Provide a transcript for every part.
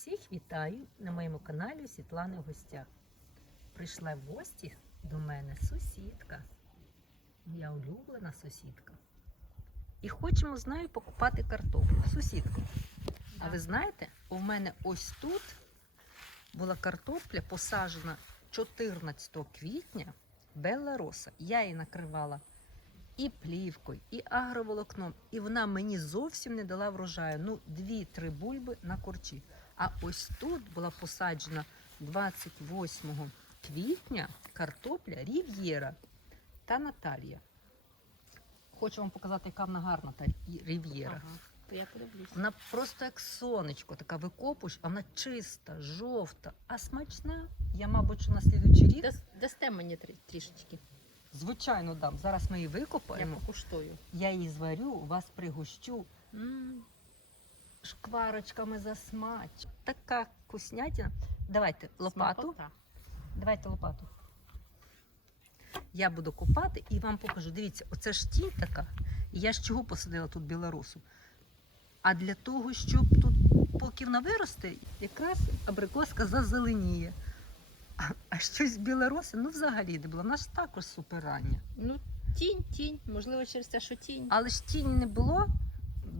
Всіх вітаю на моєму каналі Світлани в гостях. Прийшла в гості до мене сусідка, моя улюблена сусідка. І хочемо з нею покупати картоплю. Сусідку. А ви знаєте, у мене ось тут була картопля посаджена 14 квітня Белла Роса. Я її накривала і плівкою, і агроволокном, і вона мені зовсім не дала врожаю. Ну, дві-три бульби на корчі. А ось тут була посаджена 28 квітня картопля Рів'єра та Наталія. Хочу вам показати, яка вона гарна та Рів'єра. Ага, то я подивлюсь. Вона просто як сонечко, така викопуєш, а вона чиста, жовта, а смачна. Я, мабуть, що на слідуючий рік, Дасте мені трішечки. звичайно, дам. Зараз ми її Я викопаємо. покуштую. Я її зварю, вас пригощу, М, шкварочками засмач. Така вкуснятина. Давайте лопату. смакота. Давайте лопату. Я буду копати і вам покажу. Дивіться, оце ж тінь така. І я ж чого посадила тут білорусу? А для того, щоб тут, поки вона виросте, якраз абрикоска зазеленіє. А, а щось білоросе, ну взагалі не було. Вона ж також суперрання. Ну, тінь, тінь. Можливо, через те, що тінь. Але ж тіні не було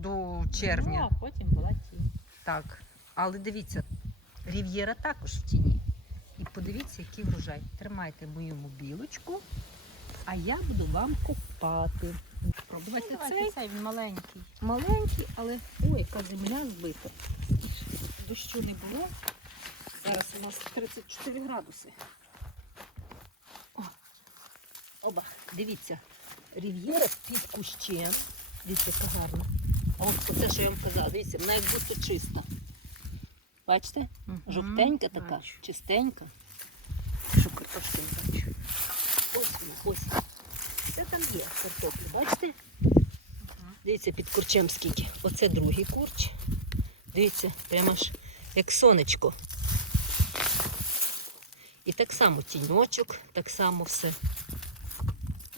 до червня. Ну, а потім була тінь. Так. Але дивіться, Рів'єра також в тіні. І подивіться, який врожай. Тримайте мою мобілочку, а я буду вам копати. Пробуйте цей цей, він маленький. маленький, але ой, яка земля збита. Дощу не було. Зараз у нас 34 градуси. О, оба, дивіться, рів'єра під кущем. Дивіться, яка гарна. Ось оце, що я вам казала, дивіться, вона як будто чиста. Бачите? Жовтенька така, Бачу. чистенька. Що картошки не бачу. Ось вона, ось. Це там є картопля, бачите? Дивіться, під курчем скільки. Оце другий курч. Дивіться, прямо ж як сонечко. І так само тіньочок, так само все.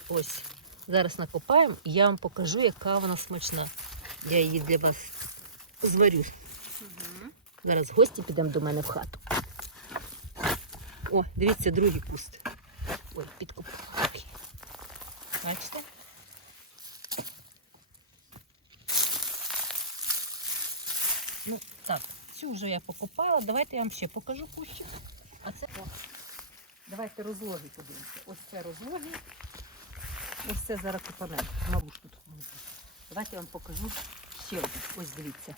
Ось. Зараз накопаємо і я вам покажу, яка вона смачна. Я її для вас зварю. Зараз гості підемо до мене в хату. О, дивіться, другий куст. Ой, підкопав. Бачите? Ну, так, цю вже я покопала. Давайте я вам ще покажу кущик. А це. О, давайте розлоги подивимося. Ось це розлоги. Ось це зараз копанемо. Мабуть, тут. Давайте я вам покажу ще один. Ось дивіться.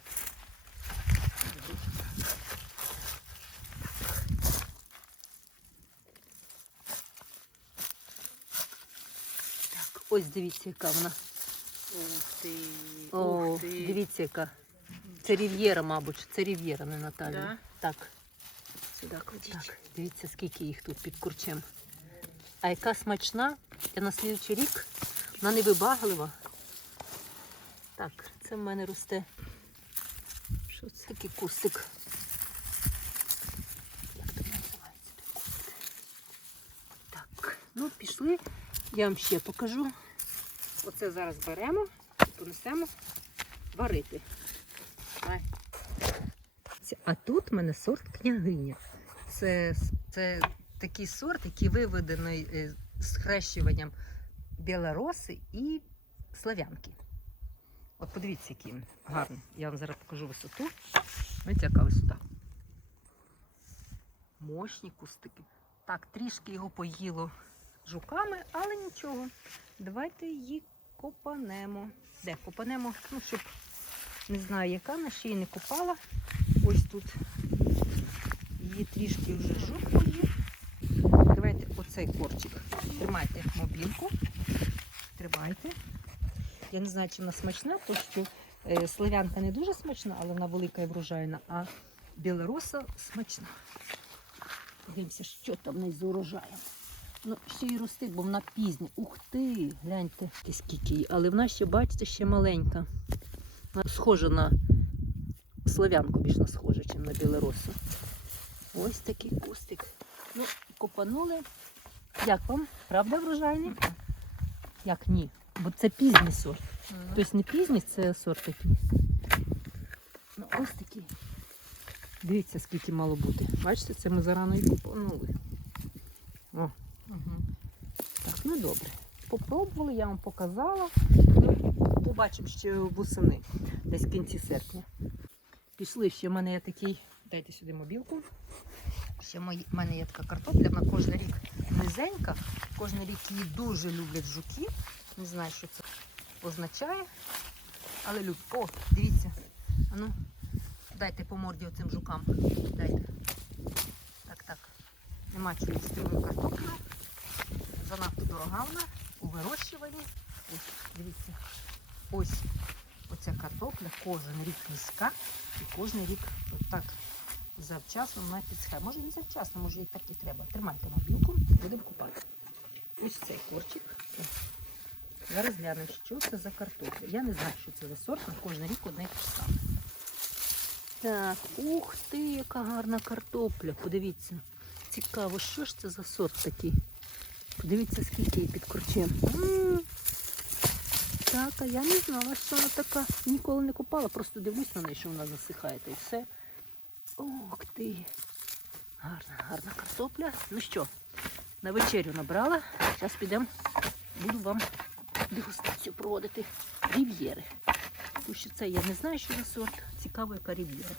Так, ось дивіться, яка вона. Ух ти. О, ух ти. дивіться, яка. Це Рів'єра, мабуть. Це Рів'єра, не Наталія. Да? Так, Сюди кладіть. так. Дивіться, скільки їх тут під курчем. А яка смачна, я на слідчий рік, вона не вибаглива. Так, це в мене росте. Що це такий кустик? Як то називається той кустик? Так, ну пішли. Я вам ще покажу. Оце зараз беремо і понесемо варити. А тут в мене сорт княгиня. Це, це такий сорт, який виведений е, з хрещуванням білороси і славянки. От подивіться, який гарний. Я вам зараз покажу висоту. Ось яка висота. Мощні кустики. Так, трішки його поїло жуками, але нічого. Давайте її копанемо. Де копанемо? Ну, щоб не знаю, яка на ще її не копала. Ось тут її трішки вже жук поїв. Давайте оцей корчик. Тримайте мобілку. Тримайте. Я не знаю, чи вона смачна, тому що е, славянка не дуже смачна, але вона велика і врожайна, а білоруса смачна. Дивимося, що там в неї з урожаєм. Ну, ще й рости, бо вона пізня. Ух ти! Гляньте, скільки її. Але вона ще, бачите, ще маленька. Вона схожа на славянку, більш на схожа, ніж на білорусу. Ось такий кустик. Ну, копанули. Як вам? Правда врожайний? Як ні? Бо це пізній сорт. Мгм. Тобто не пізній, це сорт такий. Ну, ось такий. Дивіться, скільки мало бути. Бачите, це ми зарано і купанули. О, Угу. так, ну добре. Попробували, я вам показала. Побачимо ще восени, десь в кінці серпня. Пішли, ще в мене є такий. Дайте сюди мобілку. Ще в мене є така картопля, вона кожен рік низенька. Кожен рік її дуже люблять жуки. Не знаю, що це означає. Але люблять. О, дивіться. А ну, дайте по морді оцим жукам. Дайте. Так, так. Нема чого мою картоплю. Занадто дорога вона у вирощуванні. Ось, дивіться. Ось оця картопля кожен рік низька і кожен рік отак завчасно вона підсихає. Може не завчасно, може і так і треба. Тримайте мобілку, будемо купати. Ось цей корчик. Зараз глянемо, що це за картопля. Я не знаю, що це за сорт, на кожен рік одне і те ж саме. Так, ух ти, яка гарна картопля. Подивіться. Цікаво, що ж це за сорт такий? Подивіться, скільки її під. Так, а я не знала, що вона така. Ніколи не купала, просто дивлюсь на неї, що вона засихає та й все. Ох ти. Гарна, гарна картопля. Ну що, на вечерю набрала. Зараз підемо, буду вам дегустацію проводити рів'єри. Тому що це я не знаю, що за сорт. Цікаво, яка рів'єра.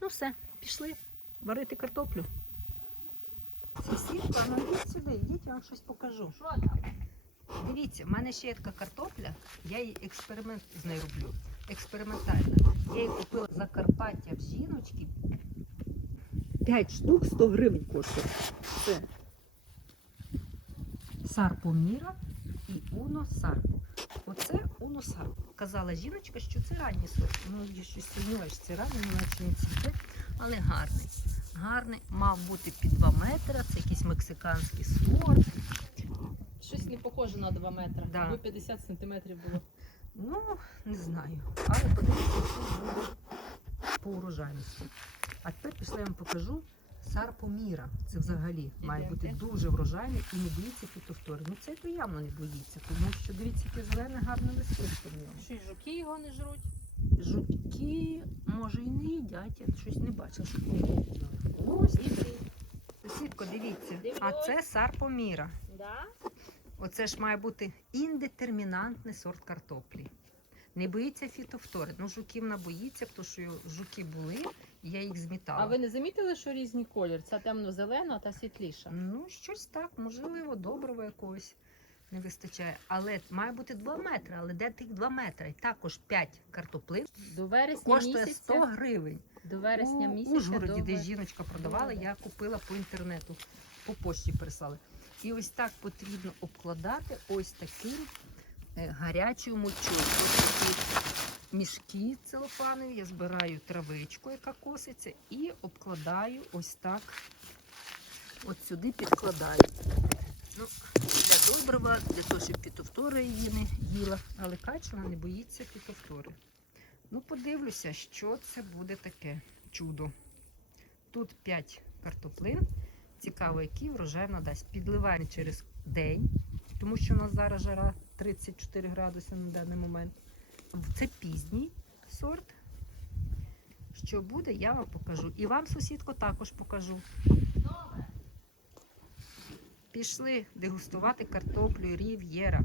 Ну все, пішли варити картоплю. Сусідка, ну йдіть сюди, йдіть, я вам щось покажу. Що там? Дивіться, в мене ще є така картопля, я її експеримент з нею роблю. Експериментальна. Я її купила з Закарпаття в жіночки. 5 штук 100 гривень коштує. Це Сарпо Міра і Уно Сарпо. Оце Уно Сарпо. Казала жіночка, що це ранній сорт. Ну, я щось сумніваюся, це ранній, наче не цвіте, але гарний. Гарний, мав бути під 2 метри, це якийсь мексиканський сорт. Щось не похоже на 2 метри. Да. Аби 50 сантиметрів було. Ну, не знаю. Але подивіться, що буде по урожайності. А тепер пішла я вам покажу сарпоміра. Це взагалі має бути дуже врожайний і не боїться фітофтори. Ну це то явно не боїться, тому що дивіться, яке зелене гарне листочко в ньому. Що й жуки його не жруть? Жутки, може, і не їдять, я щось не бачила. Що... Ось іди. Сусідко, дивіться. А це сарпоміра. Да? Оце ж має бути індетермінантний сорт картоплі. Не боїться фітофтори. Ну, жуків вона боїться, тому що жуки були, я їх змітала. А ви не замітили, що різні колір? Ця темно-зелена, та світліша. Ну, щось так, можливо, доброго якогось не вистачає. Але має бути 2 метри. Але де тих 2 метри? Також 5 картоплин До вересня коштує місяця. 100 гривень. До вересня У місяця. Ужгороді, до де жіночка продавала, я купила по інтернету, по пошті переслали. І ось так потрібно обкладати ось таким е, гарячою мульчою. Мішки целофанові, я збираю травичку, яка коситься, і обкладаю ось так. От сюди підкладаю. Ну, для добрива, для того, щоб фітофтора її не їла, але качана не боїться фітофтори. Ну, подивлюся, що це буде таке чудо. Тут 5 картоплин. Цікаво, який врожай вона дасть. Підливаємо через день, тому що у нас зараз жара 34 градуси на даний момент. Це пізній сорт. Що буде, я вам покажу. І вам, сусідко, також покажу. Пішли дегустувати картоплю Рів'єра.